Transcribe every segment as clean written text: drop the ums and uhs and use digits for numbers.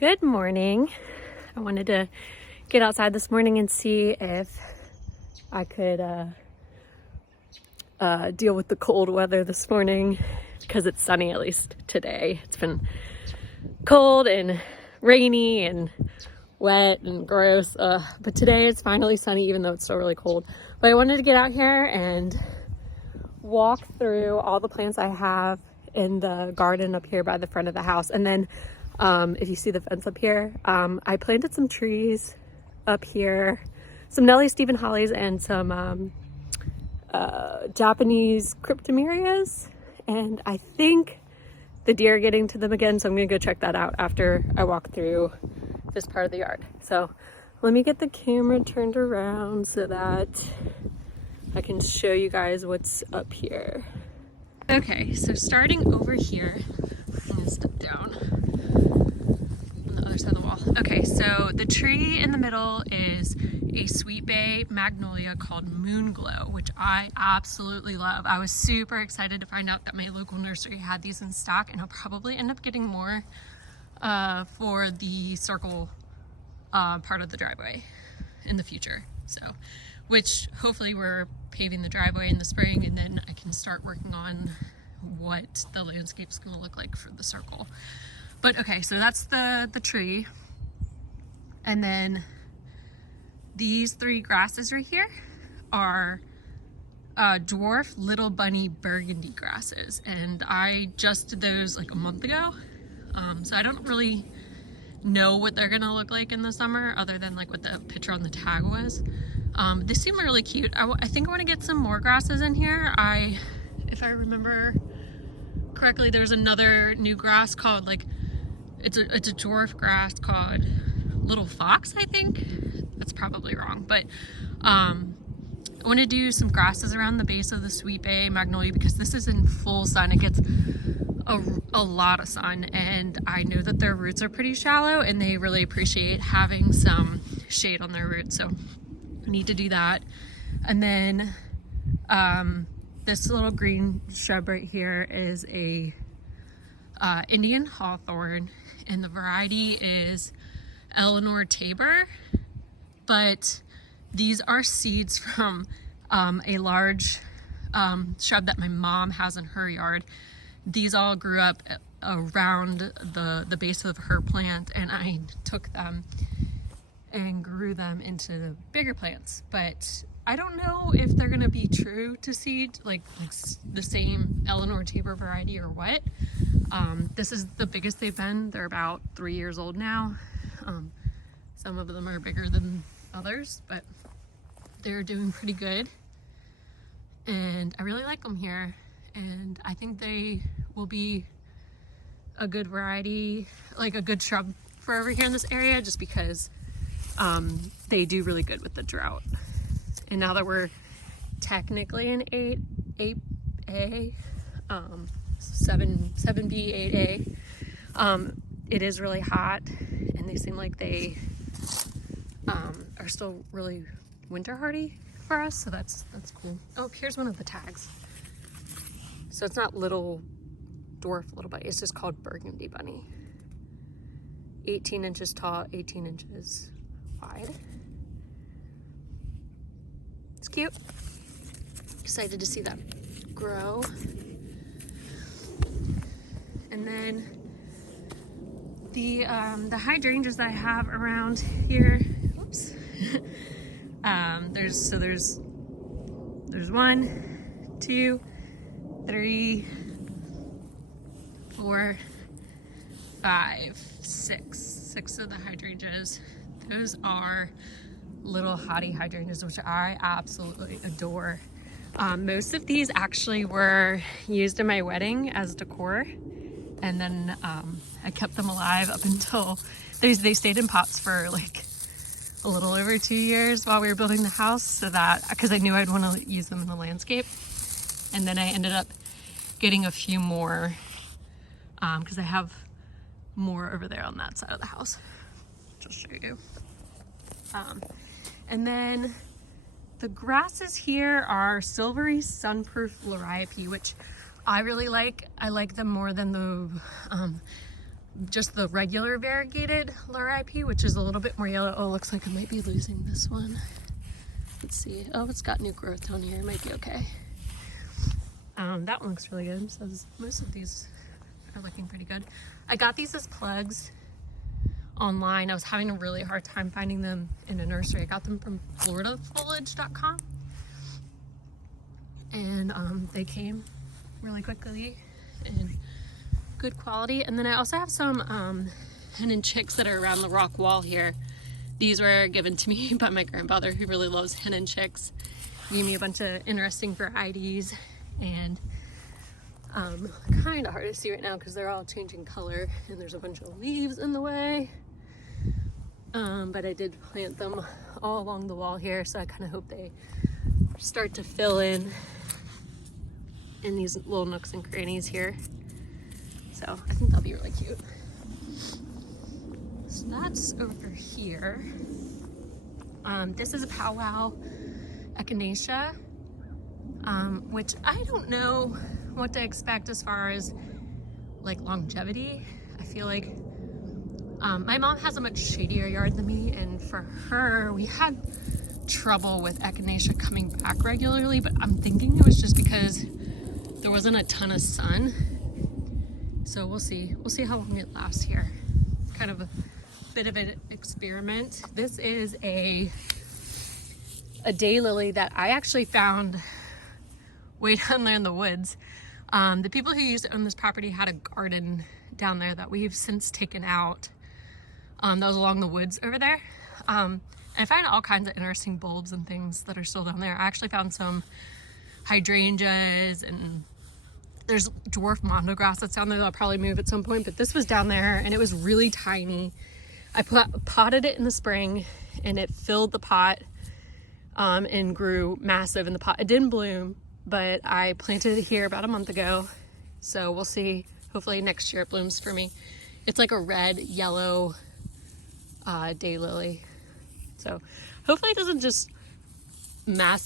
Good morning. I wanted to get outside this morning and see if I could deal with the cold weather this morning because it's sunny, at least today. It's been cold and rainy and wet and gross, but today it's finally sunny even though it's still really cold. But I wanted to get out here and walk through all the plants I have in the garden up here by the front of the house. And then if you see the fence up here, I planted some trees up here, some Nellie Stephen hollies and some Japanese cryptomerias, and I think the deer are getting to them again, so I'm gonna go check that out after I walk through this part of the yard. So let me get the camera turned around so that I can show you guys what's up here. Okay, so starting over here, I'm gonna step down on the other side of the wall. Okay, so the tree in the middle is a Sweet Bay magnolia called Moonglow, which I absolutely love. I was super excited to find out that my local nursery had these in stock, and I'll probably end up getting more for the circle part of the driveway in the future. So, which hopefully we're paving the driveway in the spring, and then I can start working on what the landscape's gonna look like for the circle. But okay, so that's the tree. And then these three grasses right here are dwarf little bunny burgundy grasses, and I just did those like a month ago. So I don't really know what they're gonna look like in the summer other than like what the picture on the tag was. They seem really cute. I think I want to get some more grasses in here. If I remember correctly, there's another new grass called like, it's a dwarf grass called Little Fox, I think. That's probably wrong, but I want to do some grasses around the base of the Sweet Bay magnolia because this is in full sun. It gets a lot of sun, and I know that their roots are pretty shallow and they really appreciate having some shade on their roots, so I need to do that. And then this little green shrub right here is a Indian hawthorn, and the variety is Eleanor Tabor, but these are seeds from a large shrub that my mom has in her yard. These all grew up around the base of her plant, and I took them and grew them into the bigger plants. But I don't know if they're gonna be true to seed, like the same Eleanor Tabor variety or what. This is the biggest they've been. They're about 3 years old now. Some of them are bigger than others, but they're doing pretty good. And I really like them here. And I think they will be a good variety, like a good shrub for over here in this area, just because they do really good with the drought. And now that we're technically in 8A, 7B, 8A, it is really hot, and they seem like they are still really winter hardy for us, so that's cool. Oh, here's one of the tags. So it's not little dwarf little bunny, it's just called burgundy bunny. 18 inches tall, 18 inches wide. It's cute. Excited to see that grow. And then the hydrangeas that I have around here, oops. There's 1, 2, 3, 4, 5, 6 of the hydrangeas. Those are little hottie hydrangeas, which I absolutely adore. Most of these actually were used in my wedding as decor, and then I kept them alive up until they stayed in pots for like a little over 2 years while we were building the house, so that because I knew I'd want to use them in the landscape. And then I ended up getting a few more because I have more over there on that side of the house, which I'll show you. And then the grasses here are Silvery Sunproof Liriope, which I really like. I like them more than the just the regular variegated Loropi, which is a little bit more yellow. Oh, looks like I might be losing this one. Let's see. Oh, it's got new growth down here. It might be okay. That one looks really good. So most of these are looking pretty good. I got these as plugs online. I was having a really hard time finding them in a nursery. I got them from floridafoliage.com, and they came really quickly and good quality. And then I also have some hen and chicks that are around the rock wall here. These were given to me by my grandfather, who really loves hen and chicks. He gave me a bunch of interesting varieties, and kind of hard to see right now because they're all changing color and there's a bunch of leaves in the way. But I did plant them all along the wall here, so I kind of hope they start to fill in these little nooks and crannies here. So I think that'll be really cute. So that's over here. This is a powwow echinacea, which I don't know what to expect as far as like longevity. I feel like my mom has a much shadier yard than me, and for her, we had trouble with echinacea coming back regularly, but I'm thinking it was just because there wasn't a ton of sun. So we'll see. We'll see how long it lasts here. Kind of a bit of an experiment. This is a daylily that I actually found way down there in the woods. The people who used to own this property had a garden down there that we've since taken out. That was along the woods over there. And I find all kinds of interesting bulbs and things that are still down there. I actually found some hydrangeas, and there's dwarf mondo grass that's down there that I'll probably move at some point, but this was down there and it was really tiny. I potted it in the spring and it filled the pot and grew massive in the pot. It didn't bloom, but I planted it here about a month ago. So we'll see. Hopefully next year it blooms for me. It's like a red, yellow daylily. So hopefully it doesn't just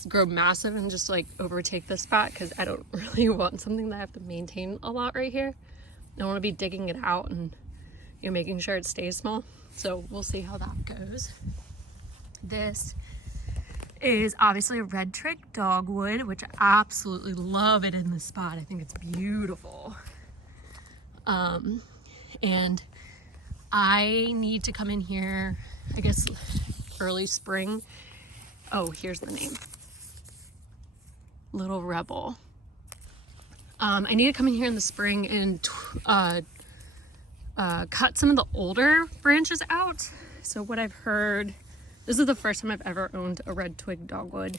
grow massive and just like overtake this spot, because I don't really want something that I have to maintain a lot right here. I want to be digging it out and, you know, making sure it stays small. So we'll see how that goes. This is obviously a red twig dogwood, which I absolutely love it in this spot. I think it's beautiful. And I need to come in here, I guess, early spring. Oh, here's the name. Little Rebel. I need to come in here in the spring and cut some of the older branches out. So what I've heard, this is the first time I've ever owned a red twig dogwood,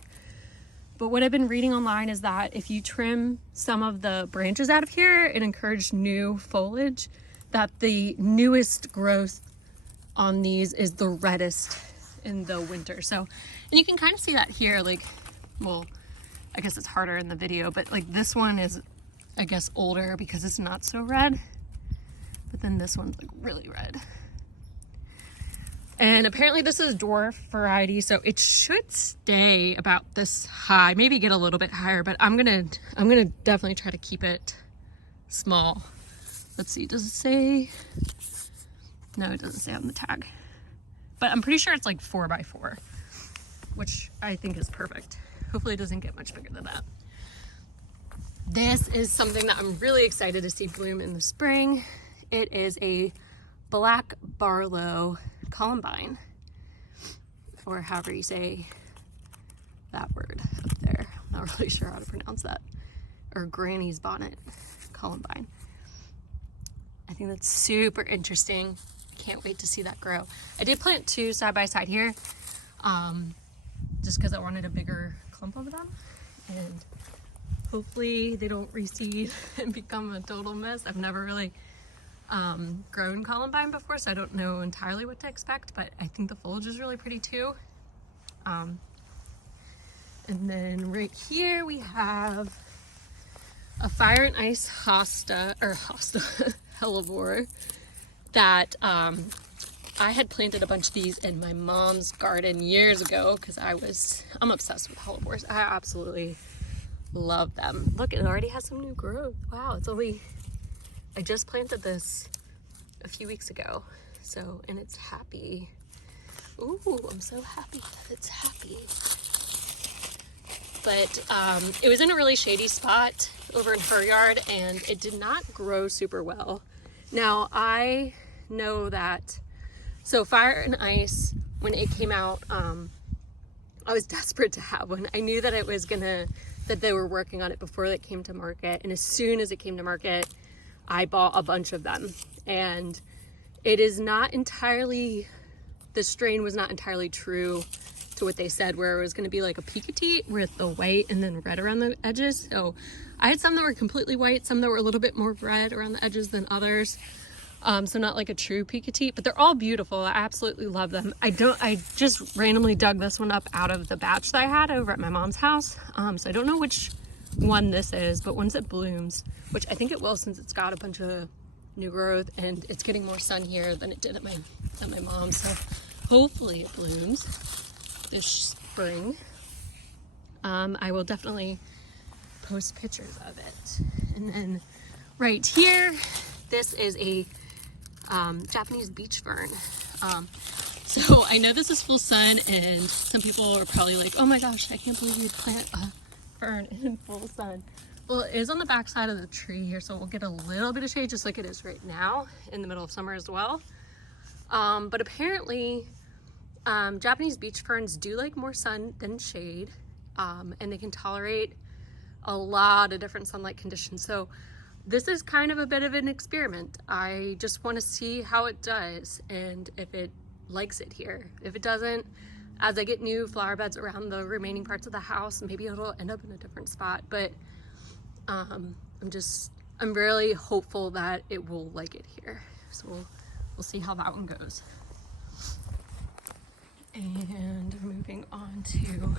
but what I've been reading online is that if you trim some of the branches out of here and encourage new foliage, that the newest growth on these is the reddest in the winter. So, and you can kind of see that here, like, well, I guess it's harder in the video, but like this one is, I guess, older because it's not so red, but then this one's like really red. And apparently this is a dwarf variety, so it should stay about this high, maybe get a little bit higher, but I'm gonna definitely try to keep it small. Let's see, does it say? No, it doesn't say on the tag, but I'm pretty sure it's like 4x4, which I think is perfect. Hopefully it doesn't get much bigger than that. This is something that I'm really excited to see bloom in the spring. It is a black Barlow columbine, or however you say that word up there. I'm not really sure how to pronounce that. Or Granny's bonnet columbine. I think that's super interesting. Can't wait to see that grow. I did plant two side by side here, just because I wanted a bigger clump of them, and hopefully they don't reseed and become a total mess. I've never really grown columbine before, so I don't know entirely what to expect, but I think the foliage is really pretty too. And then right here we have a fire and ice hosta hellebore that I had planted a bunch of these in my mom's garden years ago because I'm obsessed with hellebores. I absolutely love them. Look, it already has some new growth. Wow, I just planted this a few weeks ago. So, and it's happy. Ooh, I'm so happy that it's happy. But it was in a really shady spot over in her yard, and it did not grow super well. Now, I know that, so Fire and Ice, when it came out, I was desperate to have one. I knew that it was that they were working on it before it came to market. And as soon as it came to market, I bought a bunch of them. And it is not entirely, the strain was not entirely true to what they said, where it was going to be like a Picotite with the white and then red around the edges. So I had some that were completely white, some that were a little bit more red around the edges than others. So not like a true Picotite, but they're all beautiful. I absolutely love them. I just randomly dug this one up out of the batch that I had over at my mom's house. So I don't know which one this is, but once it blooms, which I think it will since it's got a bunch of new growth and it's getting more sun here than it did at my mom's. So hopefully it blooms this spring. I will definitely post pictures of it. And then right here, this is a Japanese beach fern. So I know this is full sun, and some people are probably like, oh my gosh, I can't believe you plant a fern in full sun. Well, it is on the back side of the tree here, so we'll get a little bit of shade just like it is right now in the middle of summer as well. But apparently Japanese beach ferns do like more sun than shade, and they can tolerate a lot of different sunlight conditions. So this is kind of a bit of an experiment. I just want to see how it does and if it likes it here. If it doesn't, as I get new flower beds around the remaining parts of the house, maybe it'll end up in a different spot. But I'm really hopeful that it will like it here. So we'll see how that one goes. And moving on to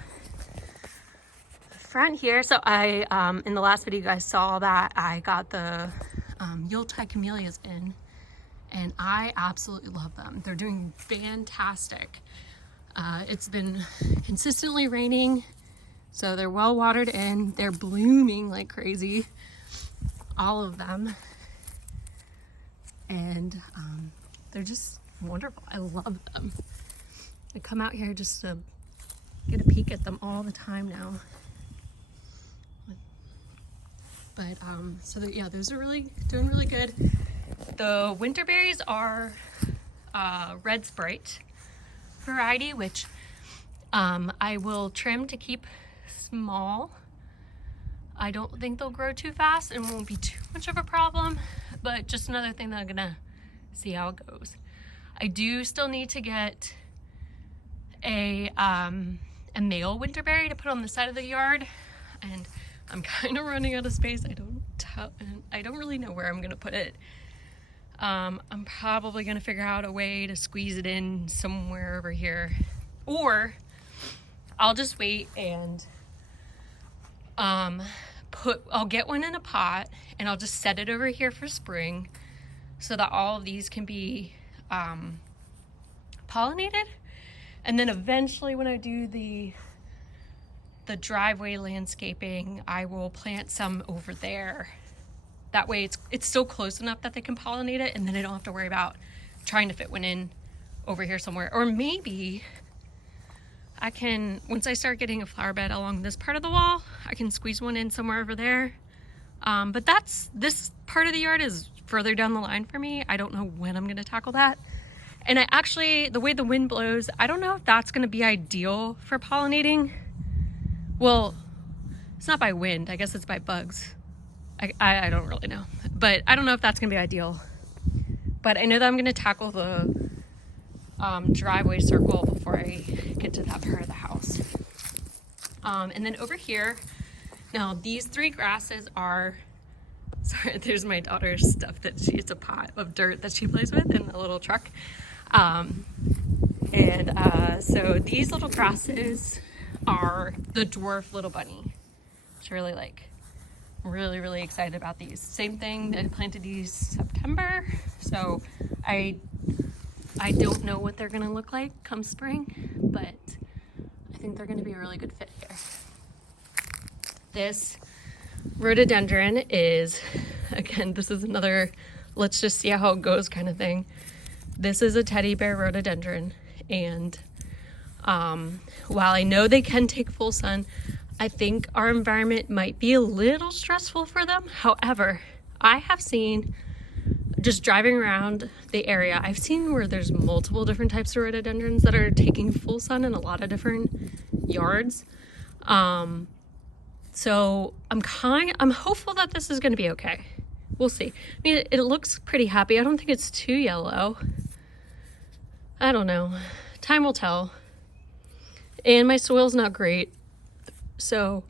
front here. So I in the last video you guys saw that I got the Yuletide camellias in, and I absolutely love them. They're doing fantastic. It's been consistently raining, so they're well watered in. They're blooming like crazy, all of them, and they're just wonderful. I love them. I come out here just to get a peek at them all the time now. But so yeah, those are really doing really good. The winter berries are red Sprite variety, which I will trim to keep small. I don't think they'll grow too fast and won't be too much of a problem, but just another thing that I'm gonna see how it goes. I do still need to get a male winterberry to put on the side of the yard, and I'm kind of running out of space. I don't really know where I'm gonna put it. I'm probably gonna figure out a way to squeeze it in somewhere over here, or I'll just wait and I'll get one in a pot and I'll just set it over here for spring so that all of these can be pollinated. And then eventually when I do the driveway landscaping, I will plant some over there. That way it's still close enough that they can pollinate it, and then I don't have to worry about trying to fit one in over here somewhere. Or maybe I can, once I start getting a flower bed along this part of the wall, I can squeeze one in somewhere over there. But this part of the yard is further down the line for me. I don't know when I'm gonna tackle that. And I actually, the way the wind blows, I don't know if that's gonna be ideal for pollinating. Well, it's not by wind, I guess it's by bugs. I don't really know, but I don't know if that's gonna be ideal. But I know that I'm gonna tackle the driveway circle before I get to that part of the house. And then over here, now these three grasses are, sorry, there's my daughter's stuff it's a pot of dirt that she plays with in a little truck. So these little grasses are the dwarf little bunny, which I really like. I'm really, really excited about these. Same thing, I planted these September, so I don't know what they're gonna look like come spring, but I think they're gonna be a really good fit here. This rhododendron is, again, this is another let's just see how it goes kind of thing. This is a teddy bear rhododendron, and while I know they can take full sun, I think our environment might be a little stressful for them. However, I have seen, just driving around the area, I've seen where there's multiple different types of rhododendrons that are taking full sun in a lot of different yards. So I'm hopeful that this is going to be okay. We'll see. I mean, it looks pretty happy. I don't think it's too yellow. I don't know. Time will tell. And my soil's not great, so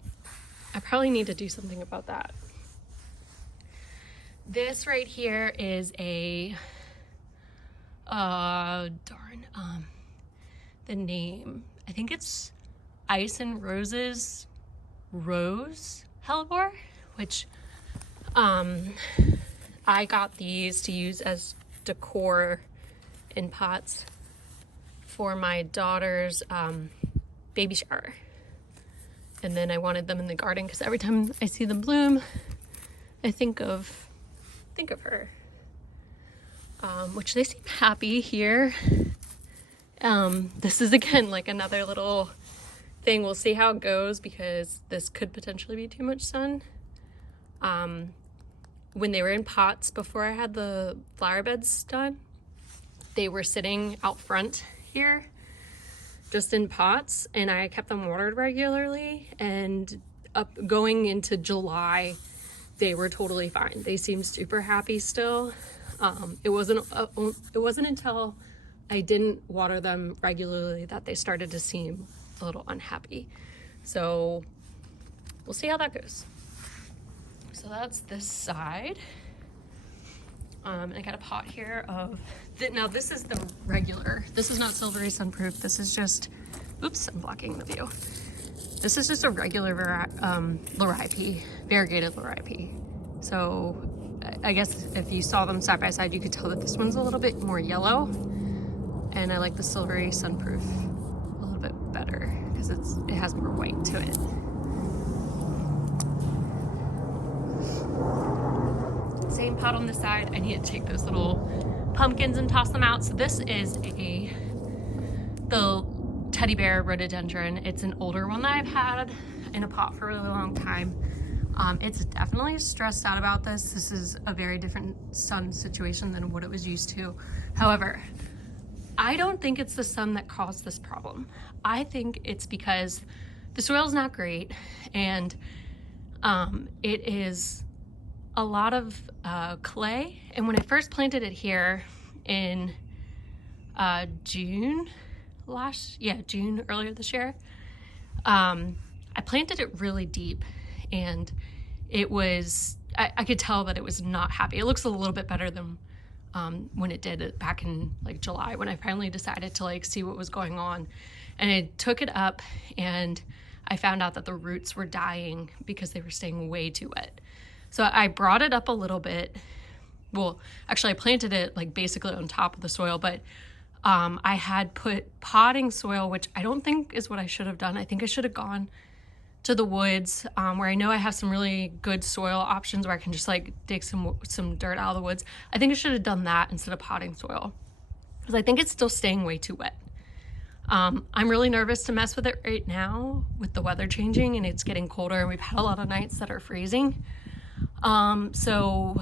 I probably need to do something about that. This right here is the name, I think it's Ice and Roses Rose Hellebore, which I got these to use as decor in pots for my daughter's baby shower. And then I wanted them in the garden because every time I see them bloom, I think of her. Which they seem happy here. This is again like another little thing. We'll see how it goes because this could potentially be too much sun. When they were in pots before I had the flower beds done, they were sitting out front here just in pots, and I kept them watered regularly, and going into July they were totally fine. They seemed super happy still. It wasn't until I didn't water them regularly that they started to seem a little unhappy. So we'll see how that goes. So that's this side. And I got a pot here of, now this is the regular, this is not Silvery Sunproof, this is just, oops, I'm blocking the view. This is just a regular Liripe, variegated Liripe. So I guess if you saw them side by side, you could tell that this one's a little bit more yellow. And I like the Silvery Sunproof a little bit better because it has more white to it. Same pot on the side. I need to take those little pumpkins and toss them out. So this is the teddy bear rhododendron. It's an older one that I've had in a pot for a really long time. It's definitely stressed out about this. This is a very different sun situation than what it was used to. However, I don't think it's the sun that caused this problem. I think it's because the soil's not great, and it is a lot of clay. And when I first planted it here in June earlier this year, I planted it really deep, and it was, I could tell that it was not happy. It looks a little bit better than when it did it back in like July, when I finally decided to like see what was going on. And I took it up, and I found out that the roots were dying because they were staying way too wet. So I brought it up a little bit. Well, actually I planted it like basically on top of the soil, but I had put potting soil, which I don't think is what I should have done. I think I should have gone to the woods where I know I have some really good soil options where I can just like dig some dirt out of the woods. I think I should have done that instead of potting soil because I think it's still staying way too wet. I'm really nervous to mess with it right now with the weather changing and it's getting colder, and we've had a lot of nights that are freezing. So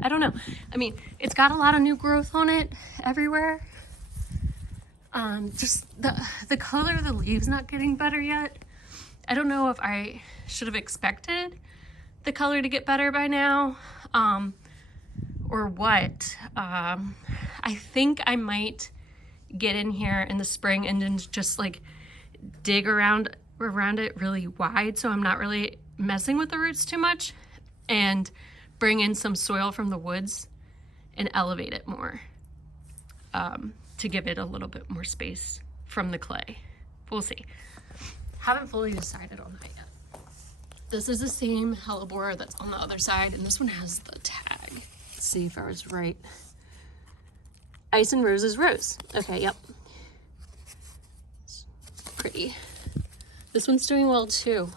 I don't know. I mean, it's got a lot of new growth on it everywhere. Just the color of the leaves not getting better yet. I don't know if I should have expected the color to get better by now, or what. I think I might get in here in the spring and then just like dig around it really wide so I'm not really messing with the roots too much, and bring in some soil from the woods and elevate it more to give it a little bit more space from the clay. We'll see. Haven't fully decided on that yet. This is the same hellebore that's on the other side, and this one has the tag. Let's see if I was right. Ice and Roses Rose. Okay, yep. It's pretty. This one's doing well too.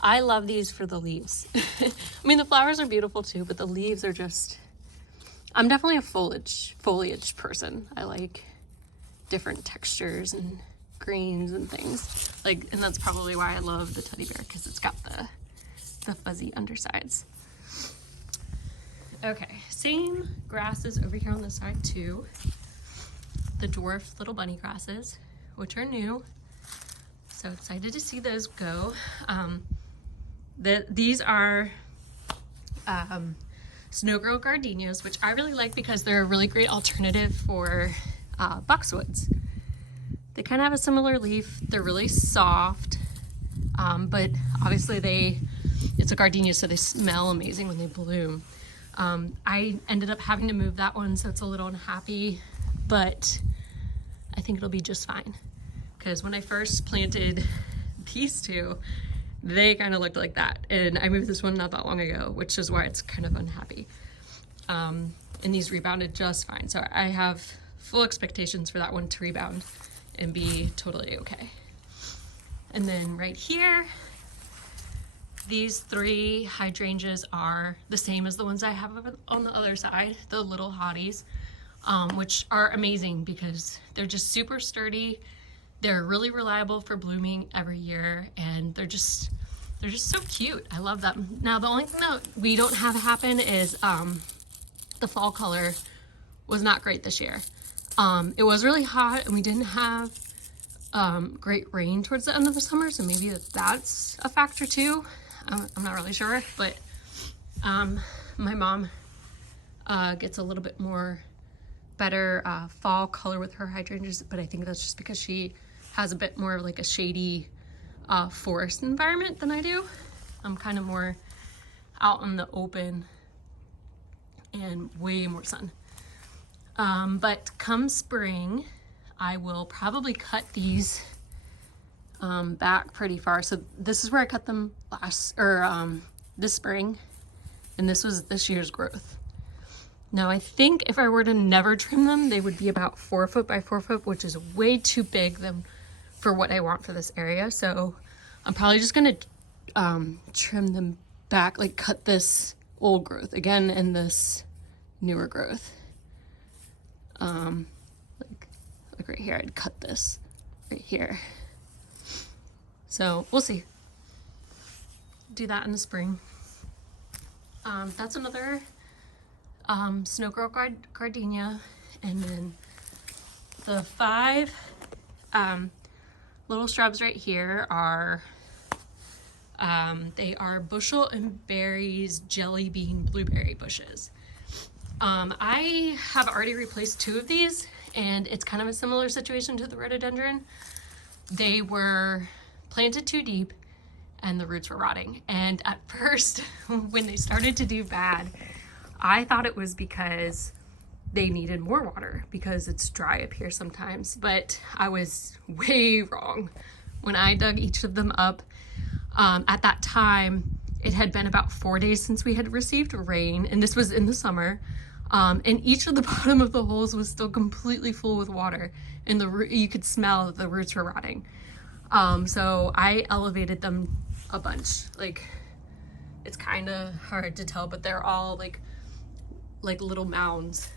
I love these for the leaves. I mean, the flowers are beautiful too, but the leaves are just I'm definitely a foliage person. I like different textures and greens and things. Like, and that's probably why I love the teddy bear, because it's got the fuzzy undersides. Okay, same grasses over here on this side too. The dwarf little bunny grasses, which are new. So excited to see those go. These are Snowgirl gardenias, which I really like because they're a really great alternative for boxwoods. They kind of have a similar leaf. They're really soft, but obviously it's a gardenia, so they smell amazing when they bloom. I ended up having to move that one, so it's a little unhappy, but I think it'll be just fine. Because when I first planted these two, they kind of looked like that. And I moved this one not that long ago, which is why it's kind of unhappy. And these rebounded just fine. So I have full expectations for that one to rebound and be totally okay. And then right here, these 3 hydrangeas are the same as the ones I have on the other side, the little hotties, which are amazing because they're just super sturdy. They're really reliable for blooming every year, and they're just so cute. I love them. Now, the only thing that we don't have happen is the fall color was not great this year. It was really hot, and we didn't have great rain towards the end of the summer, so maybe that's a factor too. I'm not really sure, but my mom gets a little bit more better fall color with her hydrangeas, but I think that's just because she has a bit more of like a shady forest environment than I do. I'm kind of more out in the open and way more sun. But come spring, I will probably cut these back pretty far. So this is where I cut them this spring, and this was this year's growth. Now I think if I were to never trim them, they would be about 4 foot by 4 foot, which is way too big for what I want for this area. So I'm probably just gonna trim them back, like cut this old growth again and this newer growth. Like right here, I'd cut this right here. So we'll see. Do that in the spring. That's another Snowgirl gardenia, and then the 5 little shrubs right here are they are Bushel and Berries jelly bean blueberry bushes. I have already replaced 2 of these, and it's kind of a similar situation to the rhododendron. They were planted too deep and the roots were rotting. And at first, when they started to do bad, I thought it was because they needed more water because it's dry up here sometimes, but I was way wrong. When I dug each of them up, at that time, it had been about 4 days since we had received rain, and this was in the summer, and each of the bottom of the holes was still completely full with water, and you could smell that the roots were rotting. So I elevated them a bunch. Like, it's kind of hard to tell, but they're all like little mounds.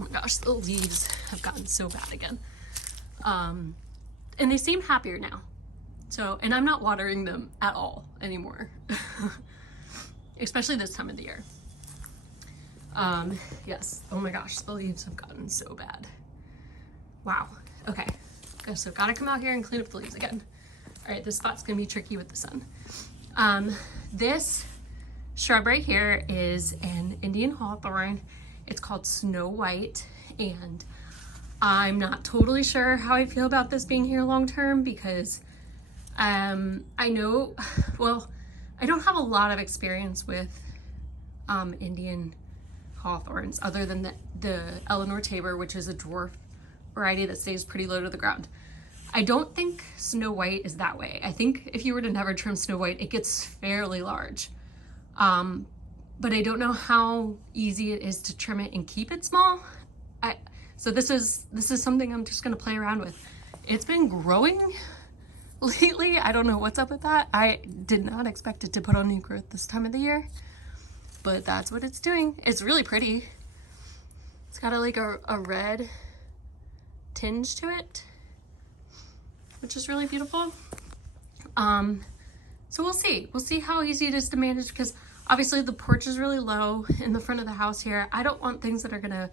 Oh my gosh, the leaves have gotten so bad again. And they seem happier now. So, and I'm not watering them at all anymore, especially this time of the year. Yes, oh my gosh, the leaves have gotten so bad. Wow, okay. So gotta come out here and clean up the leaves again. All right, this spot's gonna be tricky with the sun. This shrub right here is an Indian hawthorn. It's called Snow White, and I'm not totally sure how I feel about this being here long term because I know, well, I don't have a lot of experience with Indian hawthorns other than the Eleanor Tabor, which is a dwarf variety that stays pretty low to the ground. I don't think Snow White is that way. I think if you were to never trim Snow White, it gets fairly large. But I don't know how easy it is to trim it and keep it small. So this is something I'm just gonna play around with. It's been growing lately. I don't know what's up with that. I did not expect it to put on new growth this time of the year, but that's what it's doing. It's really pretty. It's got a red tinge to it, which is really beautiful. So we'll see how easy it is to manage, because obviously the porch is really low in the front of the house here. I don't want things that are gonna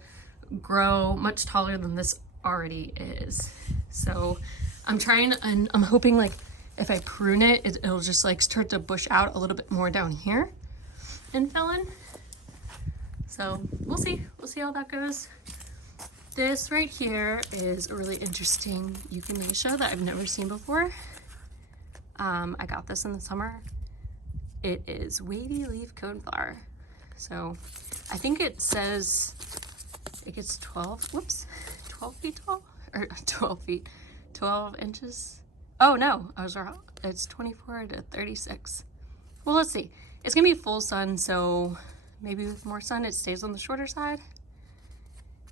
grow much taller than this already is. So I'm trying, and I'm hoping like if I prune it, it'll just like start to bush out a little bit more down here and fill in. So we'll see how that goes. This right here is a really interesting echinacea that I've never seen before. I got this in the summer. It is wavy leaf coneflower. So I think it says it gets 12 feet tall, or 12 inches. Oh no, I was wrong. It's 24 to 36. Well, let's see. It's gonna be full sun, so maybe with more sun it stays on the shorter side.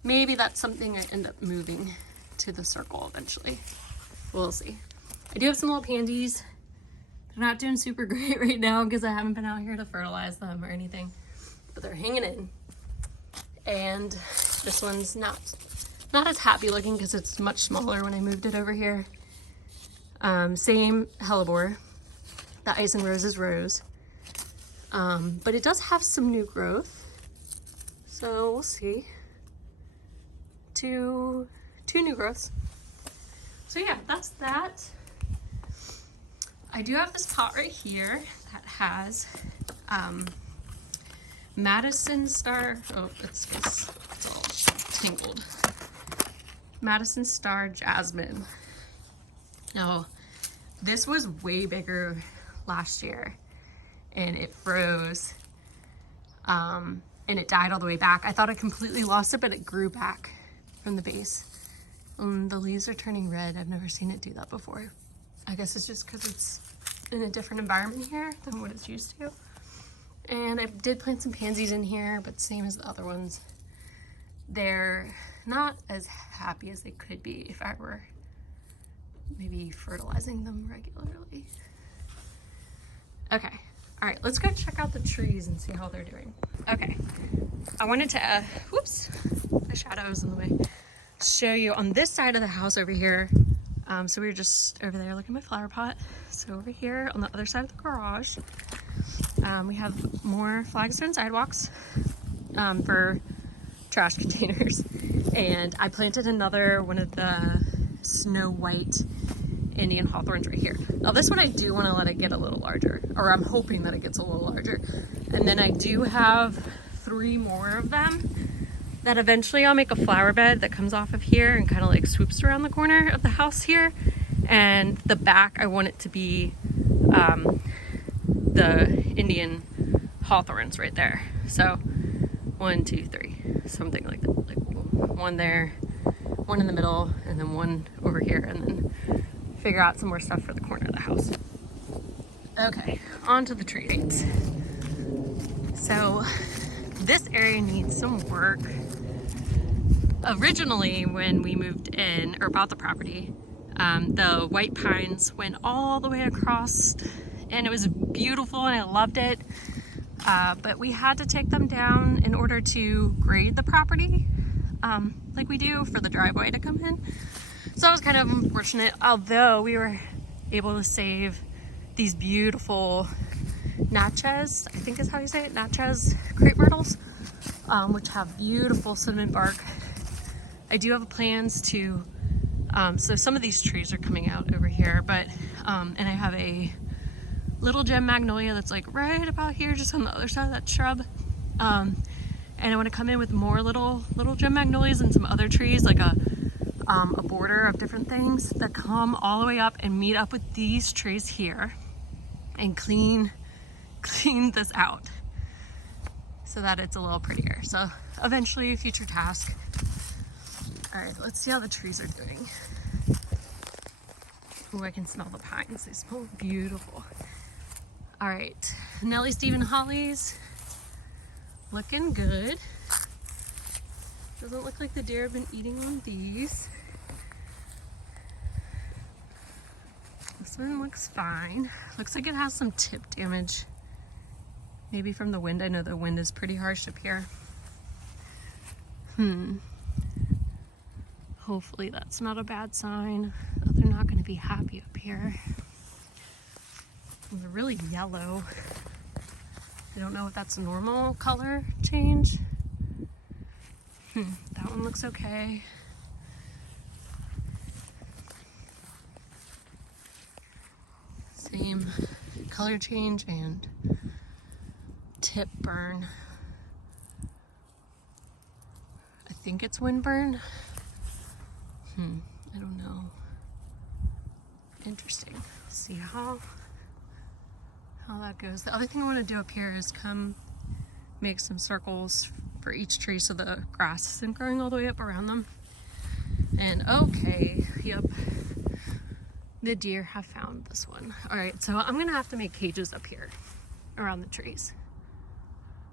Maybe that's something I end up moving to the circle eventually. We'll see. I do have some little pansies. They're not doing super great right now because I haven't been out here to fertilize them or anything, but they're hanging in. And this one's not as happy looking because it's much smaller when I moved it over here. Same hellebore, the Ice and Roses rose. But it does have some new growth, so we'll see. Two new growths. So yeah, that's that. I do have this pot right here that has Madison Star, oh, it's all tangled. Madison Star Jasmine. Now, this was way bigger last year and it froze and it died all the way back. I thought I completely lost it, but it grew back from the base. The leaves are turning red. I've never seen it do that before. I guess it's just because it's in a different environment here than what it's used to. And I did plant some pansies in here, but same as the other ones. They're not as happy as they could be if I were maybe fertilizing them regularly. Okay, all right, let's go check out the trees and see how they're doing. Okay, I wanted to, whoops, the shadow's in the way, show you on this side of the house over here. So we were just over there looking at my flower pot. So over here on the other side of the garage, we have more flagstone sidewalks for trash containers. And I planted another one of the Snow White Indian hawthorns right here. Now this one I do want to let it get a little larger, or I'm hoping that it gets a little larger. And then I do have 3 more of them that eventually I'll make a flower bed that comes off of here and kind of like swoops around the corner of the house here. And the back, I want it to be the Indian hawthorns right there. So 1, 2, 3, something like that. Like 1 there, 1 in the middle, and then 1 over here, and then figure out some more stuff for the corner of the house. Okay, on to the tree dates. So this area needs some work. Originally, when we moved in or bought the property, the white pines went all the way across and it was beautiful and I loved it. But we had to take them down in order to grade the property, like we do for the driveway to come in. So that was kind of unfortunate, although we were able to save these beautiful Natchez, I think is how you say it, Natchez crepe myrtles, which have beautiful cinnamon bark. I do have plans to, so some of these trees are coming out over here, but, and I have a little gem magnolia that's like right about here, just on the other side of that shrub. And I want to come in with more little gem magnolias and some other trees, like a border of different things that come all the way up and meet up with these trees here and clean this out so that it's a little prettier. So eventually a future task. All right, let's see how the trees are doing. Ooh, I can smell the pines. They smell beautiful. All right, Nellie Stephen hollies, looking good. Doesn't look like the deer have been eating on these. This one looks fine. Looks like it has some tip damage. Maybe from the wind. I know the wind is pretty harsh up here. Hopefully that's not a bad sign. They're not going to be happy up here. And they're really yellow. I don't know if that's a normal color change. That one looks okay. Same color change and tip burn. I think it's wind burn. I don't know. Interesting. See how that goes. The other thing I want to do up here is come make some circles for each tree so the grass isn't growing all the way up around them. And okay, yep, the deer have found this one. All right, so I'm gonna have to make cages up here around the trees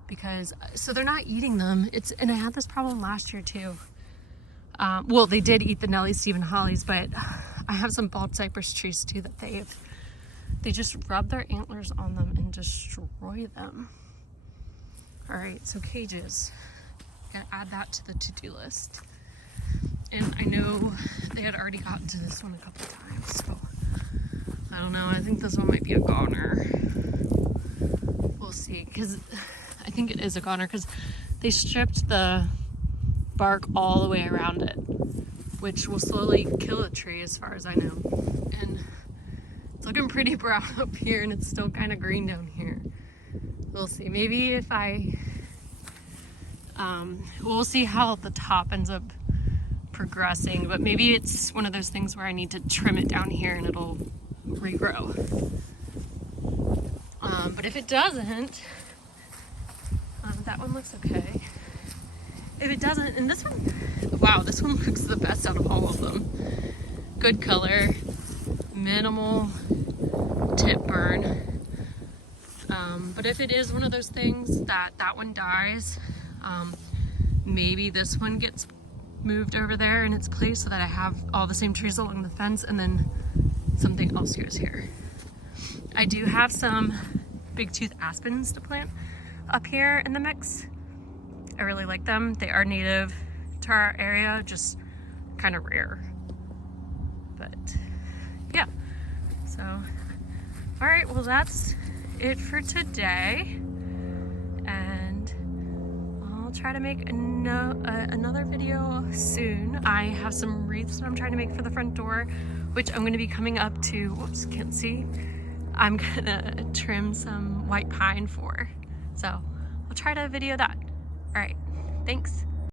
because so they're not eating them. And I had this problem last year too. Well, they did eat the Nellie Stephen hollies, but I have some bald cypress trees too that they just rub their antlers on them and destroy them. All right, so cages. Gotta add that to the to-do list. And I know they had already gotten to this one a couple times, so I don't know. I think this one might be a goner. We'll see, because I think it is a goner because they stripped the bark all the way around it, which will slowly kill the tree as far as I know. And it's looking pretty brown up here and it's still kind of green down here. We'll see. Maybe if we'll see how the top ends up progressing, but maybe it's one of those things where I need to trim it down here and it'll regrow. But if it doesn't, that one looks okay. If it doesn't, and this one, wow, this one looks the best out of all of them. Good color, minimal tip burn. But if it is one of those things that one dies, maybe this one gets moved over there in its place so that I have all the same trees along the fence and then something else goes here. I do have some big tooth aspens to plant up here in the mix. I really like them. They are native to our area, just kind of rare. But yeah, so all right, well that's it for today, and I'll try to make another video soon. I have some wreaths that I'm trying to make for the front door, which I'm going to be coming up to, whoops, can't see. I'm gonna trim some white pine for, so I'll try to video that. All right, thanks.